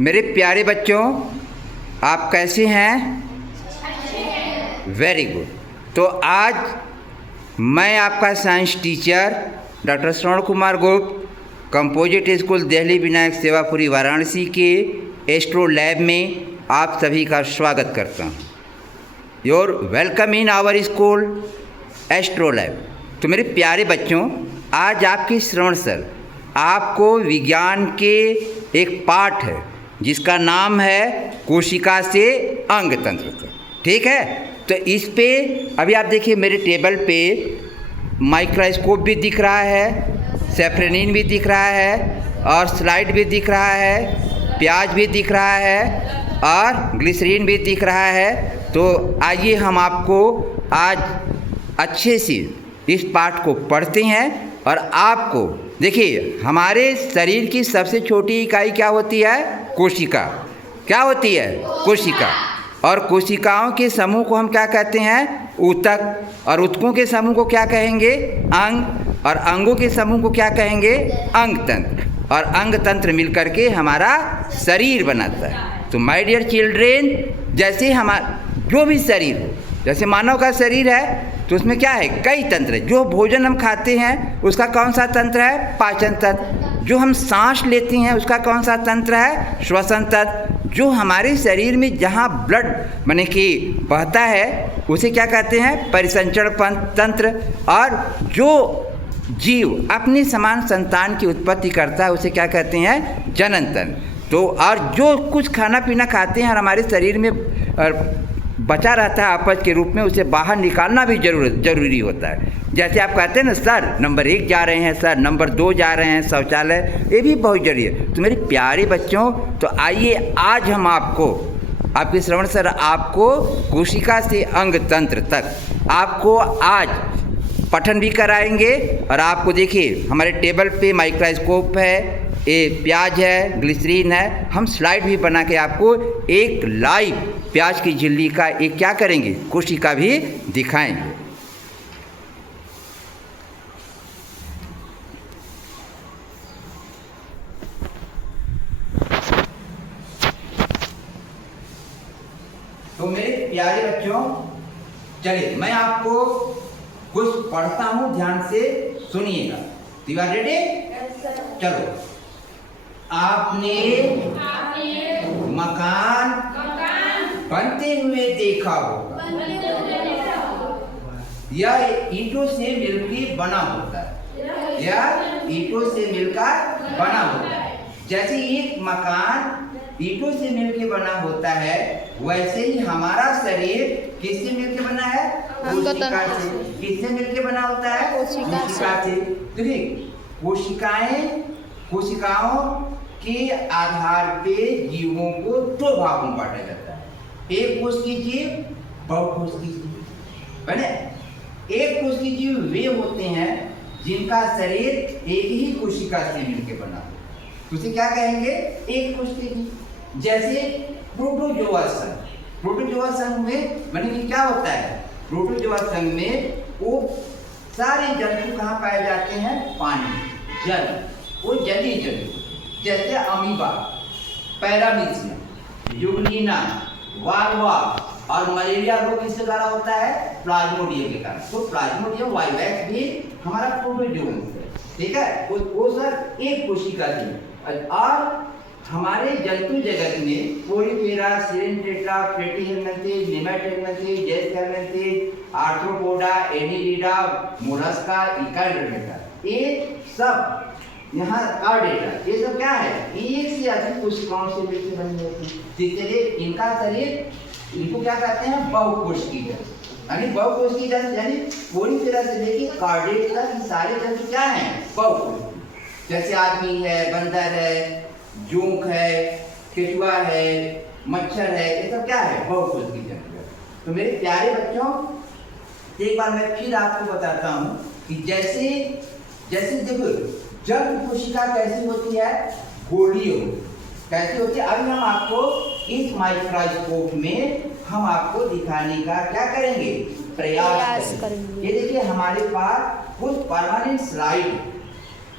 मेरे प्यारे बच्चों, आप कैसे हैं? Very good. तो आज मैं आपका science teacher doctor Shravan Kumar गुप्त, कंपोजिट स्कूल दिल्ली विनायक सेवापुरी वाराणसी के एस्ट्रो लैब में आप सभी का स्वागत करता हूँ। Your welcome in our school astro lab. तो मेरे प्यारे बच्चों, आज आपके श्रवण सर आपको विज्ञान के एक पाठ है जिसका नाम है कोशिका से अंग तंत्र तक। ठीक है, तो इस पे अभी आप देखिए मेरे टेबल पे माइक्रोस्कोप भी दिख रहा है, सेफ्रेनिन भी दिख रहा है, और स्लाइड भी दिख रहा है, प्याज भी दिख रहा है, और ग्लिसरीन भी दिख रहा है। तो आइए हम आपको आज अच्छे से इस पाठ को पढ़ते हैं। और आपको देखिए, हमारे शरीर की सबसे छोटी इकाई क्या होती है? कोशिका। क्या होती है? कोशिका। और कोशिकाओं के समूह को हम क्या कहते हैं? ऊतक। और ऊतकों के समूह को क्या कहेंगे? अंग। और अंगों के समूह को क्या कहेंगे? अंग तंत्र। और अंग तंत्र मिलकर के हमारा शरीर बनाता है। तो माय डियर चिल्ड्रेन, जैसे हमारा जो भी शरीर हो, जैसे मानव का शरीर है तो उसमें क्या है? कई तंत्र है। जो भोजन हम खाते हैं उसका कौन सा तंत्र है? पाचन तंत्र। जो हम सांस लेते हैं उसका कौन सा तंत्र है? श्वसन तंत्र। जो हमारे शरीर में जहाँ ब्लड माने कि बहता है उसे क्या कहते हैं? परिसंचरण तंत्र। और जो जीव अपनी समान संतान की उत्पत्ति करता है उसे क्या कहते हैं? जनन तंत्र। तो और जो कुछ खाना पीना खाते हैं और हमारे शरीर में बचा रहता है अपच के रूप में, उसे बाहर निकालना भी जरूरी होता है। जैसे आप कहते हैं ना, सर नंबर 1 जा रहे हैं, सर नंबर 2 जा रहे हैं शौचालय, ये भी बहुत जरूरी है। तो मेरे प्यारे बच्चों, तो आइए आज हम आपके श्रवण सर आपको कोशिका से अंग तंत्र तक आपको आज पठन भी कराएंगे। और आपको देखिए हमारे टेबल पे माइक्रोस्कोप है, ये प्याज है, ग्लिसरीन है, हम स्लाइड भी बना के आपको एक लाइव प्याज की झिल्ली का एक क्या करेंगे? कोशिका भी दिखाएंगे। तो मेरे प्यारे बच्चों, चलिए मैं आपको कुछ पढ़ता हूं, ध्यान से सुनिएगा। You are ready? चलो। आपने मकान बनते हुए देखा होगा। यह ईंटों से मिलकर बना होता है। यह ईंटों से मिलकर बना होता है। जैसे एक मकान ईंटों से मिलकर बना होता है, वैसे ही हमारा शरीर किससे मिलकर बना है? कोशिका से। किससे मिलकर बना होता है? कोशिका से। देखिए, कोशिकाओं के आधार पे जीवों को 2 भागों में बांटा जाता है। एक कोशिकीय जीव, बहुकोशिकीय जीव। बने एक कोशिकीय जीव वे होते हैं जिनका शरीर एक ही कोशिका से मिलकर बना हो, उसे क्या कहेंगे? एक कोशिकीय जीव। जैसे प्रोटोजोआ संघ। प्रोटोजोआ संघ में माने कि क्या होता है? प्रोटोजोआ संघ में वो सारे जंतु कहाँ पाए जाते हैं? पानी, जल, वो जलीय जंतु। जैसे अमीबा, पैरामीशियम, यूग्लिना, वार्वा और मलेरिया रोग किसके द्वारा होता है? प्लाज्मोडियम के कारण। तो प्लाज्मोडियम वाइवैक्स भी हमारा प्रोटोजोआ है। ठीक है, वो सर एक कोशिका थी। और हमारे जंतु जगत में पोरीफेरा, सिरेंटेट्रा, प्लेटीहेलमिन्थेस, नेमाटोहेलमिन्थेस, जेसहेलमिन्थेस, आर्थ्रोपोडा, एनिलिडा, मोलस्का, इकाइडर्मेटा, ये सब यहाँ कार्डेटा, ये सब क्या है? एक से अधिक कोशिकाओं से मिलकर बने होते हैं। इसलिए इनका शरीर, इनको क्या कहते हैं? बहुकोशिकीय जंतु। यानी बहुकोशिकीय जंतु यानी पूरी तरह से लेके कार्डेट तक सारे जंतु क्या हैं? बहुकोशिकीय। जैसे आदमी है, बंदर है, जोंक है, केचुआ है, मच्छर है, ये सब क्या है? बहुकोशिकीय जंतु। तो मेरे प्यारे बच्चों, एक बार मैं फिर आपको बताता हूँ कि जैसे देखो जंतु कोशिका कैसी होती है? गोलीय होती। कैसी होती है? अभी हम आपको इस माइक्रोस्कोप में हम आपको दिखाने का क्या करेंगे? प्रयास करेंगे। ये देखिए हमारे पास कुछ परमानेंट स्लाइड,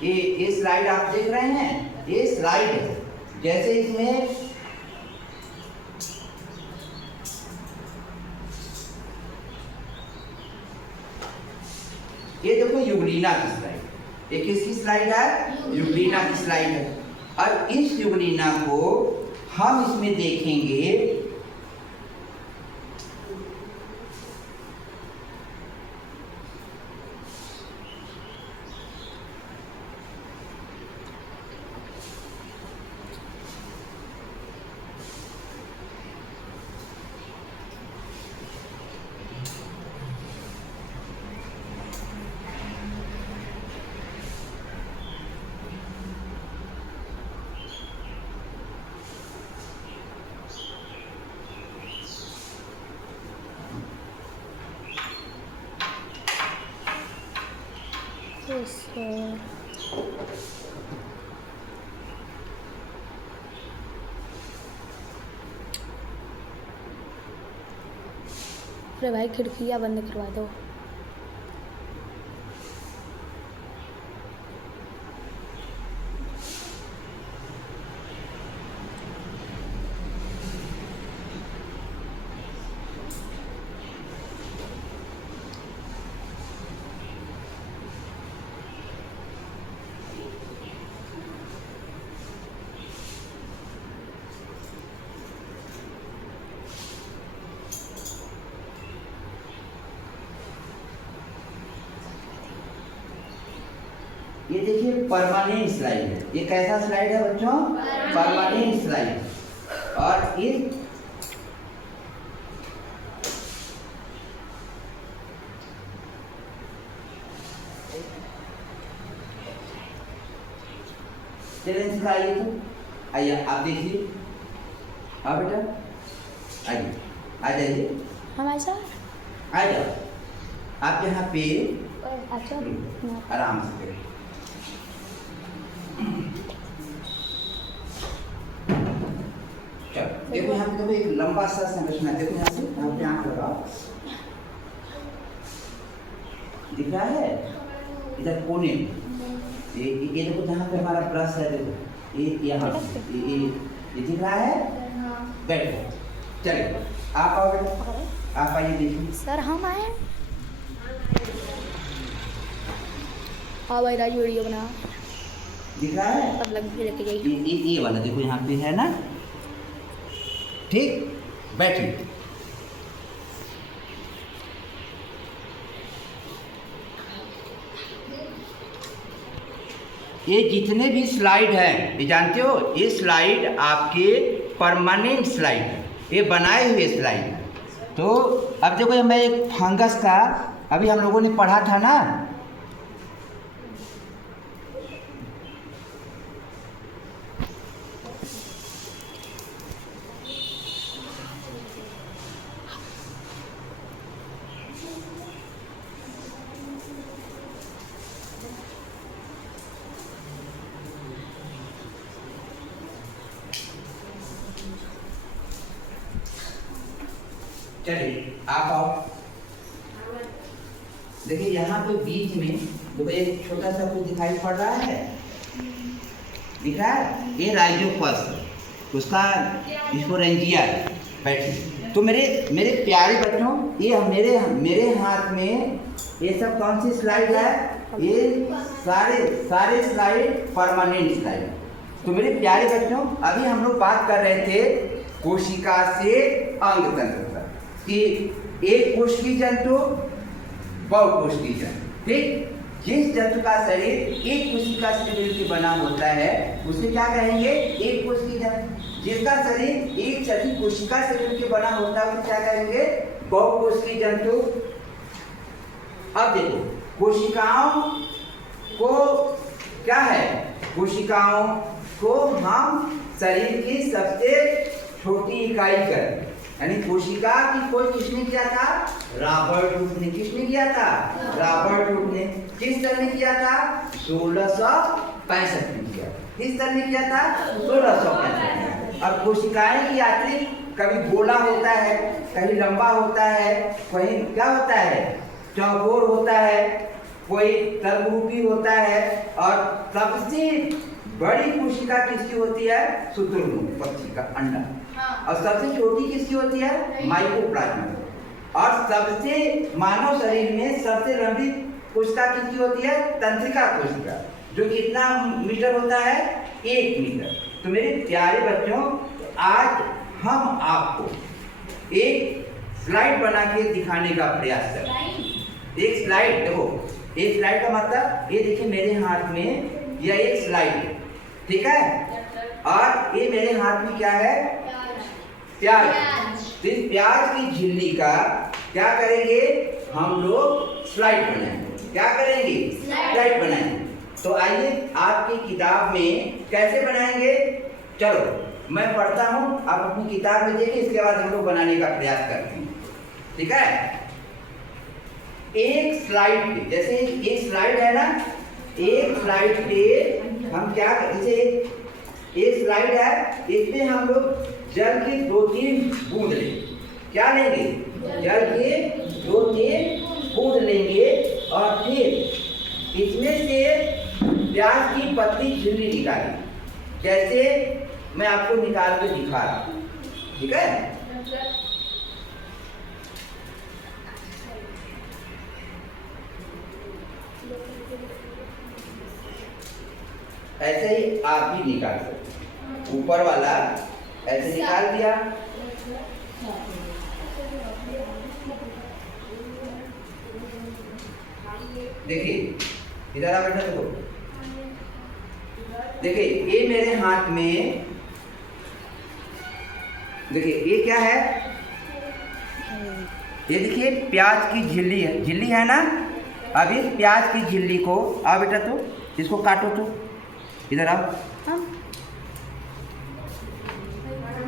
ये स्लाइड आप देख रहे हैं, ये स्लाइड है। जैसे इसमें ये देखो यूग्लिना की स्लाइड, ये किसकी स्लाइड है? यूग्लिना की स्लाइड है। और इस यूग्लिना को हम इसमें देखेंगे अरे भाई खिड़कियाँ बंद करवा दो। ये देखिए परमानेंट स्लाइड है। ये कैसा स्लाइड है बच्चों? Permanent slide. और ये चैलेंज सिखाइए तो आइए आप देखिए। हाँ बेटा आइए, आ जाइए। हम ऐसा आ जाओ आप यहाँ पे अच्छा आराम से करें। चलो देखो यहाँ पे देखो एक लंबा सा संरचना, देखो यहाँ से यहाँ पे आँख लगाओ, दिख रहा है इधर कोने में। ये देखो जहाँ पे हमारा ब्रश है, देखो ये यहाँ ये दिख रहा है। बैठो चलिए आप आओ बेटा, आप आइए देखिए। सर हम आए। हाँ भाई राज वीडियो बना, दिख रहा है? तब लग भी लेके जाइए। ये वाला देखो यहाँ पे है ना, ठीक। बैठिए। ये जितने भी स्लाइड हैं, ये जानते हो ये स्लाइड आपके परमानेंट स्लाइड है, ये बनाए हुए स्लाइड है। तो अब देखो मैं एक फंगस का अभी हम लोगों ने पढ़ा था ना, चलिए आप आओ। देखिए यहाँ पे बीच में देखो एक छोटा सा कुछ दिखाई पड़ रहा है, दिख रहा है? ये राइजोपस, उसका स्पोरेंजिया है। बैठिए। तो मेरे प्यारे बच्चों, ये मेरे हाथ में ये सब कौन सी स्लाइड है? ये सारे स्लाइड परमानेंट स्लाइड। तो मेरे प्यारे बच्चों, अभी हम लोग बात कर रहे थे कोशिका से अंग तंत्र पर, कि एक कोशिकीय जंतु, बहुकोशिकीय जंतु। ठीक, जिस जंतु का शरीर एक कोशिका से मिलकर बना होता है उसे क्या कहेंगे? एक कोशिकीय जंतु। जिसका शरीर एक छठी कोशिका से मिलकर बना होता है उसे क्या कहेंगे? बहुकोशिकीय जंतु। अब देखो कोशिकाओं को क्या है? कोशिकाओं को हम शरीर की सबसे छोटी इकाई कर, यानी कोशिका की खोज किसने किया था? रॉबर्ट हुक ने। किसने किया था? रॉबर्ट हुक ने। किस सन में किया था? 1665 में किया। किस सन में किया था? 1665 में। अब कोशिकाएं की यात्री कभी गोला होता है, कहीं लंबा होता है, कहीं क्या होता है? चौकोर होता है, कोई तरबूबी होता है, और सबसे बड़ी कोशिका किसकी होती है? शुतुरमुर्ग पक्षी का अंडा। और सबसे छोटी किसकी होती है? माइकोप्लाज्मा। और सबसे मानव शरीर में सबसे लंबी कोशिका कितनी होती है? तंत्रिका कोशिका, जो कितना मीटर होता है? 1 मीटर। तो मेरे प्यारे बच्चों, आज हम आपको एक स्लाइड बना के दिखाने का प्रयास करें। एक स्लाइड, देखो, एक स्लाइड का मतलब ये देखिए मेरे हाथ में यह एक स्लाइड है, ठीक है? और ये मेरे हाथ में क्या है? प्याज। तो इस प्याज की झिल्ली का क्या करेंगे? हम लोग स्लाइड बनाएंगे। क्या करेंगे? स्लाइड बनाएंगे। तो आइए आपकी किताब में कैसे बनाएंगे? चलो मैं पढ़ता हूँ, आप अपनी किताब में देखिए, इसके बाद हम लोग बनाने का प्रयास करते हैं, ठीक है? एक स्लाइड पे, जैसे एक स्लाइड है ना, एक स्लाइड पे हम क्या, जैसे एक स्लाइड है, इसमें हम लोग जल की 2-3 बूंद लेंगे। क्या लेंगे? जल के 2-3 बूंद लेंगे और फिर इसमें से प्याज की पतली झिल्ली निकालेंगे, जैसे मैं आपको निकाल के दिखा रहा हूँ, ठीक है? ऐसे ही आप भी निकाल सकते। ऊपर वाला ऐसे निकाल दिया, देखिए इधर आ बैठा, देखो, देखिए ये मेरे हाथ में, देखिए ये क्या है? ये देखिए प्याज की झिल्ली है, झिल्ली है ना? अब इस प्याज की झिल्ली को, आओ बेटा, तो इसको काटो, तो इधर आओ,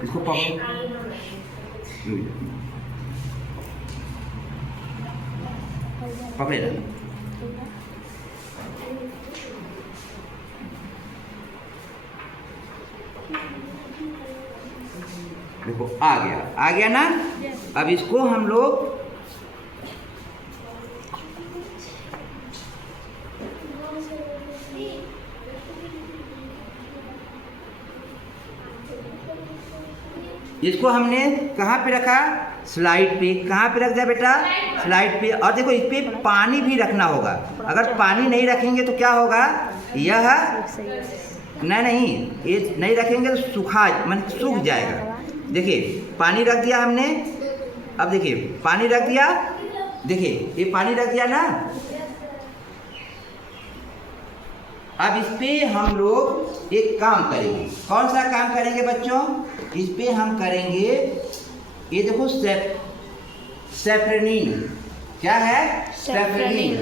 इसको पकड़ो, पकड़े ना, देखो आ गया ना? अब इसको हम लोग इसको हमने कहाँ पे रखा? स्लाइड पे। कहाँ पे रख दिया बेटा? स्लाइड पे। और देखो इस पे पानी भी रखना होगा, अगर पानी नहीं रखेंगे तो क्या होगा? यह नहीं, ये नहीं रखेंगे तो सूख जाएगा। देखिए पानी रख दिया हमने, अब देखिए पानी रख दिया, देखिए ये पानी रख दिया ना। अब इस पे हम लोग एक काम करेंगे। कौन सा काम करेंगे बच्चों? इस पे हम करेंगे, ये देखो सैफरनीन। क्या है? सैफरनीन।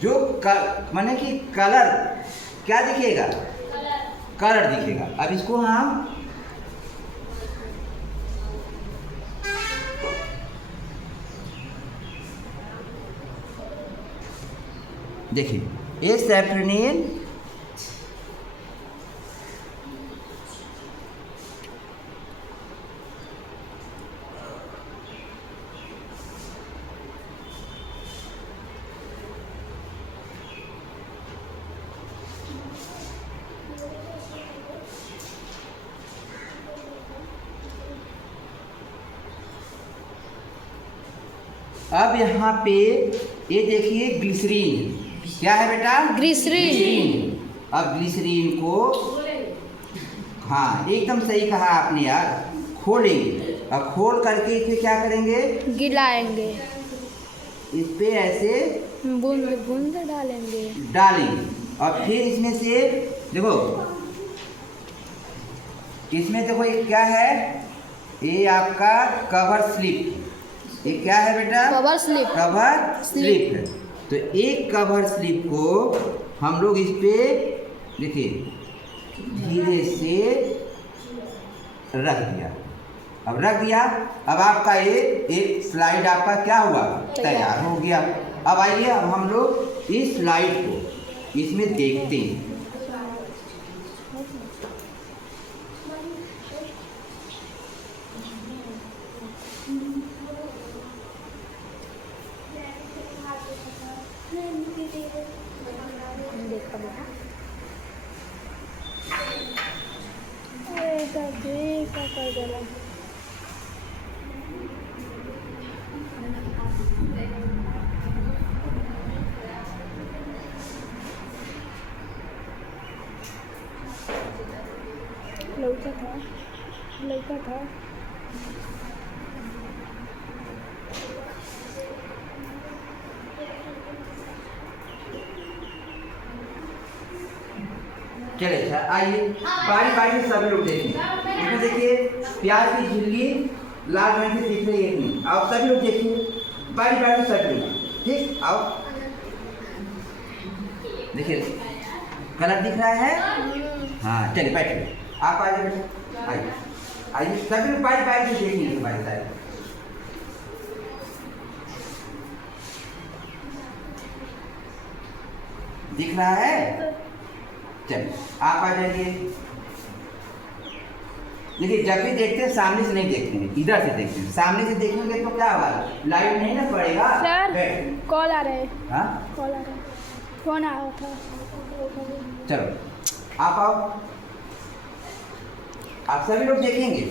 जो माने कि कलर, क्या दिखेगा? कलर दिखेगा। अब इसको हम देखिए, ये सैफरनीन अब यहाँ पे ये देखिए ग्लिसरीन। क्या है बेटा? ग्लिसरीन। अब ग्लिसरीन को, हाँ एकदम सही कहा आपने यार, खोलेंगे। अब खोल करके इसे क्या करेंगे? गिलाएंगे। इस पे ऐसे बूंद बूंद डालेंगे। और फिर इसमें से देखो, इसमें देखो ये क्या है? ये आपका कवर स्लिप। ये क्या है बेटा? कवर स्लिप है। तो एक कवर स्लिप को हम लोग इस पे देखिए धीरे से रख दिया। अब रख दिया, अब आपका ये एक स्लाइड आपका क्या हुआ? तैयार हो गया। अब आइए, अब हम लोग इस स्लाइड को इसमें देखते हैं। लौका था लौका था चले सर आइए बारी बारी से सभी लोग देखिए। इसमें देखिए प्याज की झिल्ली लाल रंग से दिख रही है नहीं, आप सभी लोग देखिए बारी बारी से सभी लोग, ठीक आओ देखिए कलर दिख रहा है। हाँ चलिए बैठिए, आप आ जाइए, आइए आइए सभी लोग बारी बारी से देखिए हमारे साथ। दिख रहा है? चलिए आप आ जाइए। देखिए जब भी देखते हैं सामने से नहीं देखते हैं, इधर से देखते हैं। सामने से देखेंगे तो क्या होगा, लाइट नहीं ना पड़ेगा। सर कॉल आ रहा है। हाँ कॉल आ रहा है, फोन आया था। चलो आप आओ, आप सभी लोग देखेंगे।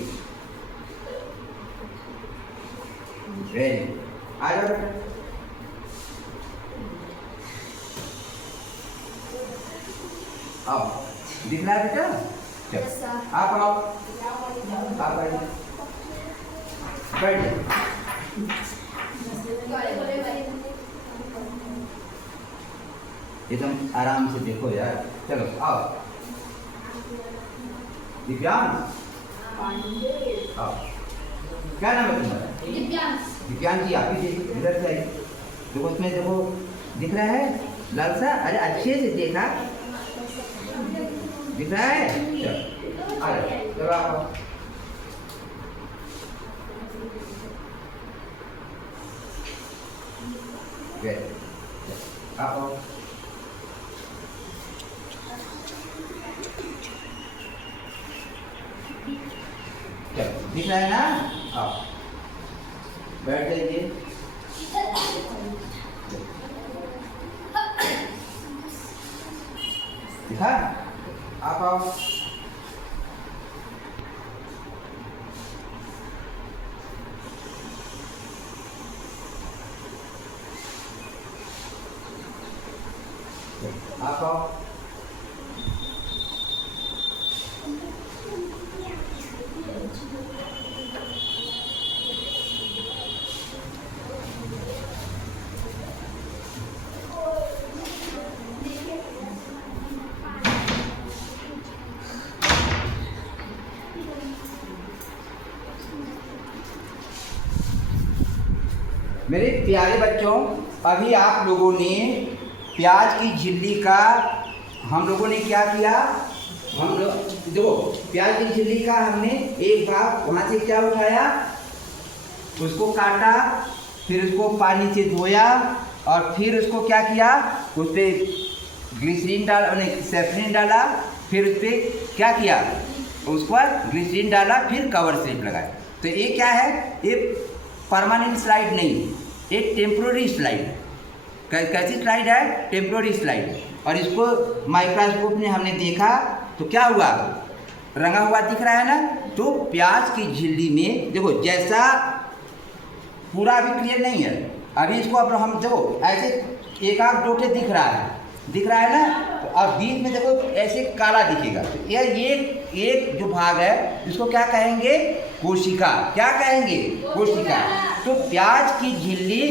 वेरी आ जाओ बेटा। आओ दिख रहा है बेटा? चलो आप आओ, आप आइए बैठ जाइए। एकदम आराम से देखो यार। चलो आओ दिव्यांश, आओ क्या नाम है तुम्हारा? दिव्यांश जी आप ही देखिए, इधर से आइए। देखो उसमें देखो दिख रहा है लाल सा, अरे अच्छे से देखा दिख रहा है। चलो आ जाओ, चलो आप आओ। आप आओ। चलो दिख रहा है ना? आओ बैठ जाइए। दिखा? आप आओ। आप आओ। मेरे प्यारे बच्चों, अभी आप लोगों ने प्याज की झिल्ली का हम लोगों ने क्या किया, हम लोग देखो प्याज की झिल्ली का हमने एक भाग वहाँ से क्या उठाया, उसको काटा, फिर उसको पानी से धोया और फिर उसको क्या किया, उस पर ग्लिसरीन डाला, सेफ्रीन डाला, फिर उस पर क्या किया, उस पर ग्लिसरीन डाला, फिर कवर स्लिप लगाया। तो ये क्या है, ये परमानेंट स्लाइड नहीं, एक टेम्प्रोरी स्लाइड है। कैसी स्लाइड है? Temporary slide. और इसको माइक्रोस्कोप में हमने देखा तो क्या हुआ, रंगा हुआ दिख रहा है ना। तो प्याज की झिल्ली में देखो, जैसा पूरा अभी क्लियर नहीं है, अभी इसको अब हम देखो ऐसे एक आध डोटे दिख रहा है ना। तो अब बीच में देखो ऐसे काला दिखेगा। तो ये एक जो भाग है इसको क्या कहेंगे, कोशिका। क्या कहेंगे, कोशिका। तो प्याज की झिल्ली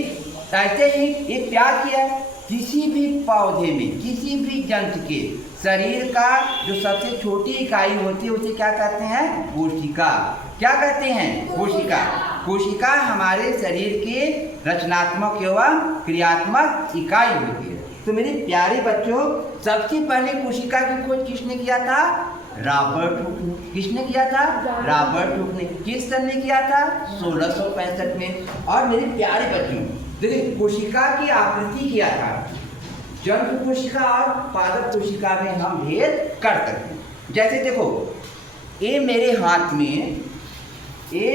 ऐसे ही एक प्याज की है, किसी भी पौधे में, किसी भी जंतु के शरीर का जो सबसे छोटी इकाई होती है उसे क्या कहते हैं, कोशिका। क्या कहते हैं, कोशिका। कोशिका हमारे शरीर की रचनात्मक एवं क्रियात्मक इकाई होती है। तो मेरे प्यारे बच्चों, सबसे पहले कोशिका की खोज किसने किया था, रॉबर्ट हुक ने। किसने किया था, रॉबर्ट हुक ने। किस सन में किया था, 1665 में। और मेरे प्यारे बच्चों देखिए, कोशिका की आकृति क्या था, जंतु कोशिका और पादप कोशिका में हम भेद कर सकते हैं। जैसे देखो ये मेरे हाथ में ये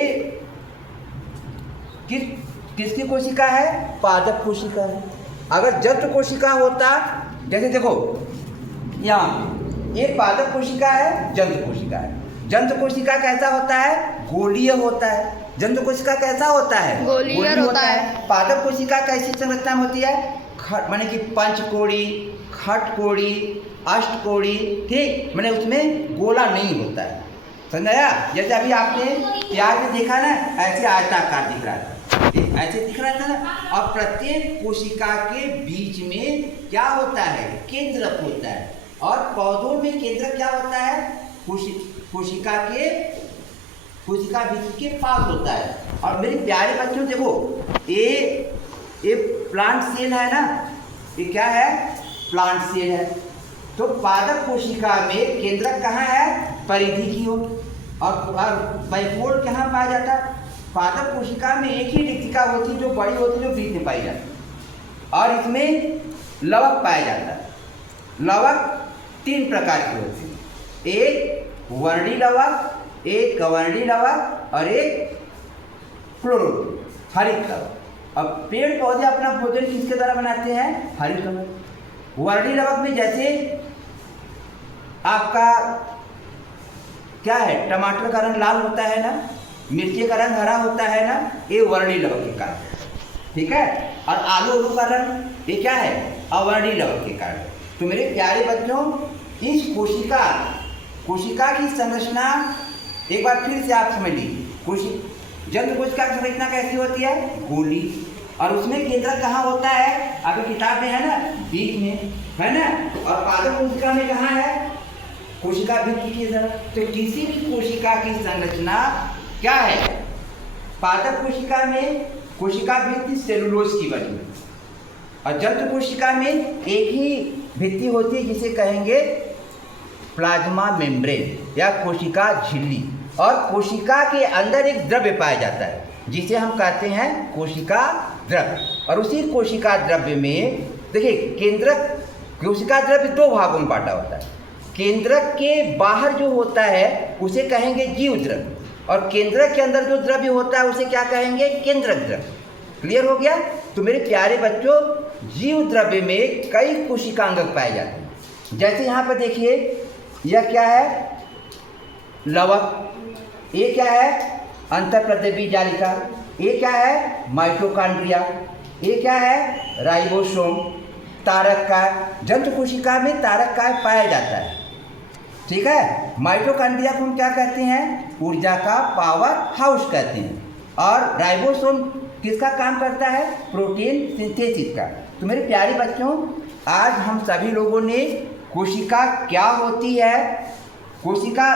किसकी कोशिका है, पादप कोशिका है। अगर जंतु कोशिका होता, जैसे देखो यहाँ ये पादप कोशिका है, जंतु कोशिका है। जंतु कोशिका कैसा होता है, गोलीय होता है। जंतु कोशिका कैसा होता है, गोलीय होता है। पादप कोशिका कैसी संरचना में होती है, माने कि पंचकोड़ी, खटकोड़ी, अष्टकोड़ी, ठीक, माने उसमें गोला नहीं होता है। समझाया? जैसे अभी आपने प्याज में देखा ना, ऐसे आयताकार दिख रहा था, ऐसे दिख रहा था ना। अब प्रत्येक कोशिका के बीच में क्या होता है? केंद्रक होता है। और पौधों में केंद्रक क्या होता है? कोशिका भित्ति के पास होता है। और मेरे प्यारे बच्चों देखो, ये प्लांट सेल है ना, ये क्या है? प्लांट सेल है। तो पादप कोशिका में केंद्रक कहाँ है? परिधि की ओर। और बाइपोल कहाँ पाया जाता है? पादप कोशिका में एक ही रिक्तिका होती है जो बड़ी होती है, जो बीच में पाई जाती है। और इसमें लवक पाया जाता है। लवक 3 प्रकार की होती है, एक वर्णी लवक, एक कवर्णी लवक और एक क्लोरोफिल हरित लवक। अब पेड़ पौधे अपना भोजन किसके द्वारा बनाते हैं? हरित लवक। वर्णी लवक में जैसे आपका क्या है? टमाटर का रंग लाल होता है ना, मिर्ची का रंग हरा होता है ना, ये वर्णी लवक के कारण, ठीक है। और आलू का रंग ये क्या है? अवर्णी लवक के कारण। तो मेरे प्यारे बच्चों, इस कोशिका की संरचना एक बार फिर से आप समझ लीजिए। जंतु कोशिका की संरचना कैसी होती है? गोली। और उसमें केंद्रक कहाँ होता है? आपकी किताब में है ना, बीच में है ना। और पादप कोशिका में कहाँ है? कोशिका भित्ति की तरफ। तो किसी भी कोशिका की संरचना क्या है? पादप कोशिका में कोशिका भित्ति सेलुलोज की बनी है, और जंतु कोशिका में एक ही भित्ति होती है जिसे कहेंगे प्लाज्मा मेम्ब्रेन या कोशिका झिल्ली। और कोशिका के अंदर एक द्रव्य पाया जाता है जिसे हम कहते हैं कोशिका द्रव्य। और उसी कोशिका द्रव्य में देखिए, केंद्रक कोशिका द्रव्य 2 भागों में बांटा होता है। केंद्रक के बाहर जो होता है उसे कहेंगे जीव द्रव्य, और केंद्रक के अंदर जो द्रव्य होता है उसे क्या कहेंगे? केंद्रक द्रव्य। क्लियर हो गया? तो मेरे प्यारे बच्चों, जीव द्रव्य में कई कोशिकांगक पाए जाते हैं। जैसे यहाँ पर देखिए, यह क्या है? लवक। ये क्या है? अंतःप्रद्रव्य जालिका। ये क्या है? माइटोकॉन्ड्रिया। ये क्या है? राइबोसोम। तारककाय। जंतु कोशिका में तारककाय पाया जाता है, ठीक है। माइटोकॉन्ड्रिया को हम क्या कहते हैं? ऊर्जा का पावर हाउस कहते हैं। और राइबोसोम किसका काम करता है? प्रोटीन सिंथेसिस का। तो मेरे प्यारे बच्चों, आज हम सभी लोगों ने कोशिका क्या होती है, कोशिका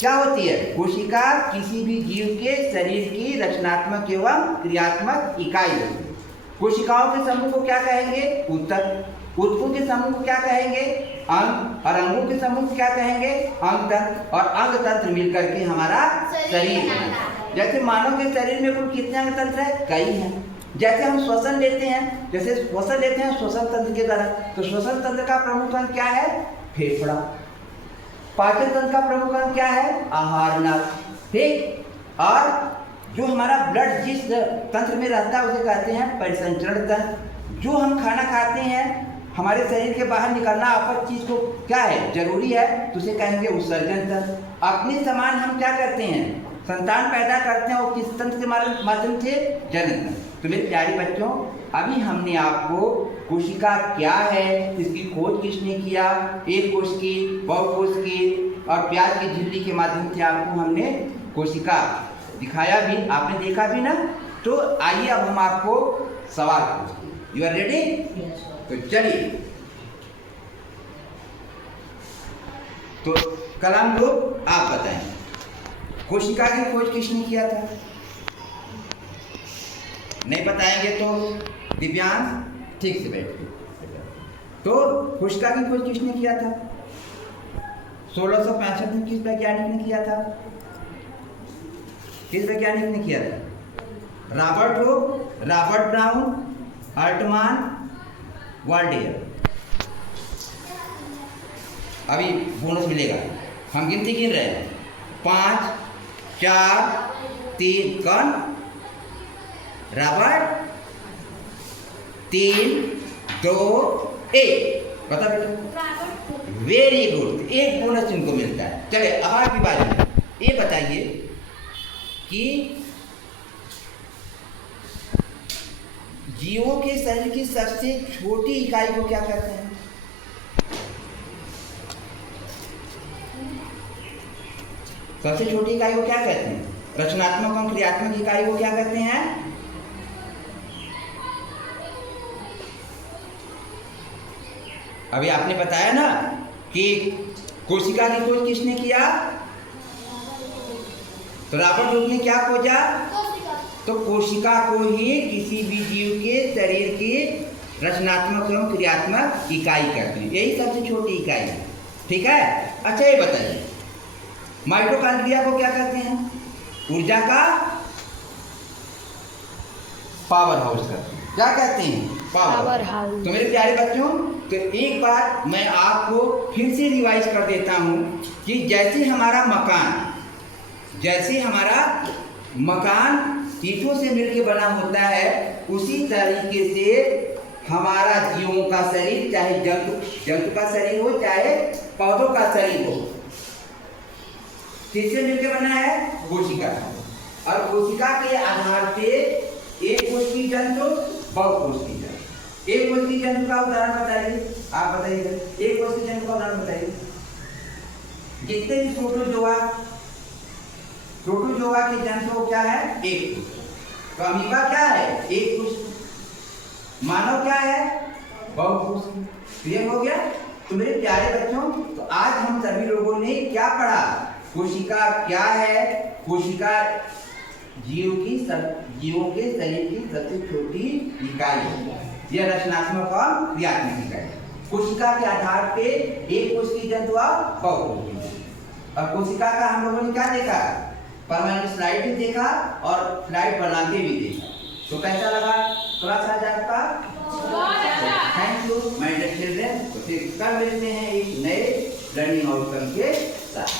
क्या होती है? कोशिका किसी भी जीव के शरीर की रचनात्मक एवं क्रियात्मक इकाई होती है। कोशिकाओं के समूह को क्या कहेंगे? ऊतक। ऊतकों के समूह को क्या कहेंगे? अंग। और अंगों के समूह को क्या कहेंगे? अंग तंत्र। और अंग तंत्र मिलकर के हमारा शरीर बनता है। जैसे मानव के शरीर में कुल कितने अंग तंत्र है? कई हैं। जैसे हम श्वसन लेते हैं, श्वसन तंत्र के द्वारा, तो श्वसन तंत्र का प्रमुख अंग क्या है? फेफड़ा। पाचन तंत्र का प्रमुख अंग क्या है? आहार नल, ठीक। और जो हमारा ब्लड जिस तंत्र में रहता है उसे कहते हैं परिसंचरण तंत्र। जो हम खाना खाते हैं, हमारे शरीर के बाहर निकलना अपच चीज को क्या है? जरूरी है, तो उसे कहेंगे उत्सर्जन तंत्र। अपने समान हम क्या करते हैं? संतान पैदा करते हैं, और किस तंत्र के माध्यम से? जनन तंत्र। तो मेरे प्यारे बच्चों, अभी हमने आपको कोशिका क्या है, इसकी खोज किसने किया, एक कोश की, बहुकोश की और प्याज की झिल्ली के माध्यम से आपको हमने कोशिका दिखाया भी, आपने देखा भी ना। तो आइए अब हम आपको सवाल पूछते हैं। You are ready? तो चलिए, तो कलाम ग्रुप आप बताएं, कोशिका की खोज किसने किया था? नहीं बताएंगे तो दिव्यांग ठीक से बैठिए। तो कोशिका की खोज किसने किया था? 1665 में किस वैज्ञानिक ने किया था? किस वैज्ञानिक ने किया था? रॉबर्ट हुक, रॉबर्ट ब्राउन, हर्टमान, वाल्डेयर। अभी बोनस मिलेगा, हम गिनती गिन रहे हैं। 5, 4, 3, कौन? रॉबर्ट। 3, 2, 1, बता बेटा। वेरी गुड, एक बोनस इनको मिलता है। चले अब आपकी बात है, ये बताइए कि जीवों के शरीर की सबसे छोटी इकाई को क्या कहते हैं? सबसे छोटी इकाई को क्या कहते हैं? रचनात्मक और क्रियात्मक इकाई को क्या कहते हैं? अभी आपने बताया ना कि कोशिका की खोज किसने किया? तो रॉबर्ट हुक ने क्या खोजा? तो कोशिका को ही किसी भी जीव के शरीर की रचनात्मक एवं क्रियात्मक इकाई कहते हैं। यही सबसे छोटी इकाई है। ठीक है। अच्छा ये बताइए, माइटोकॉन्ड्रिया को क्या कहते हैं? ऊर्जा का पावर हाउस कहते हैं। क्या कहते हैं? Power house. तो मेरे प्यारे बच्चों, तो एक बार मैं आपको फिर से रिवाइज कर देता हूँ कि जैसे हमारा मकान ईंटों से मिलकर बना होता है, उसी तरीके से हमारा जीवों का शरीर, चाहे जंतु का शरीर हो चाहे पौधों का शरीर हो, किससे मिलकर बना है? कोशिका। और कोशिका के आधार पे एक कोशिकीय जंतु, बहुकोशिकीय जंतु। एक कोशिकीय जंतु का उदाहरण बताइए, आप बताइए। एक कोशिकीय जंतु का उदाहरण बताइए। जितने भी प्रोटोजोआ के जंतु क्या है? एक कोशिका। तो अमीबा क्या है? एक कोशिका। मानव क्या है? बहुकोशिकीय। क्लियर हो गया? तो मेरे प्यारे बच्चों, तो आज हम सभी लोगों ने क्या पढ़ा? कोशिका क्या है? कोशिका जीवों के शरीर की सबसे छोटी इकाई है। यह रचनात्मक और क्रियात्मक इकाई है। कोशिका के आधार पे एक कोशिकीय जंतु और बहुकोशिकीय जंतु। और कोशिका का हम लोगों ने क्या देखा? परमानेंट स्लाइड भी देखा और स्लाइड बना के भी देखा। तो कैसा लगा क्लास आज आपका? Thank you my dear children. तो फिर कल मिलते हैं एक नए लर्निंग आउटकम के साथ।